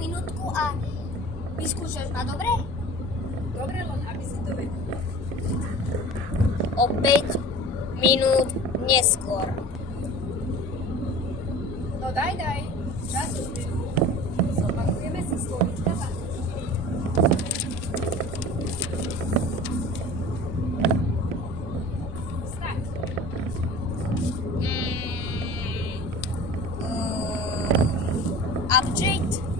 minútku a vyskúšaš ma, dobre? Dobre, len aby si to vedel. O 5 minút neskôr. No daj, daj. Čas uplynul. Zopakujeme si slovíčka pamäti. Mm, uh, update?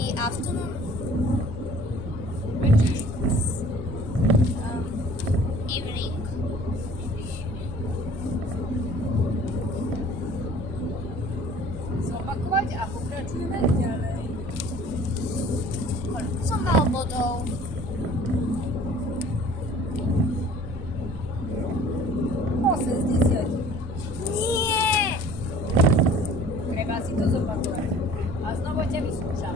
the afternoon um, evening Zopakować, a pokraczujemy dalej. Co mało wodą? What is this? Nowodziewiskurza.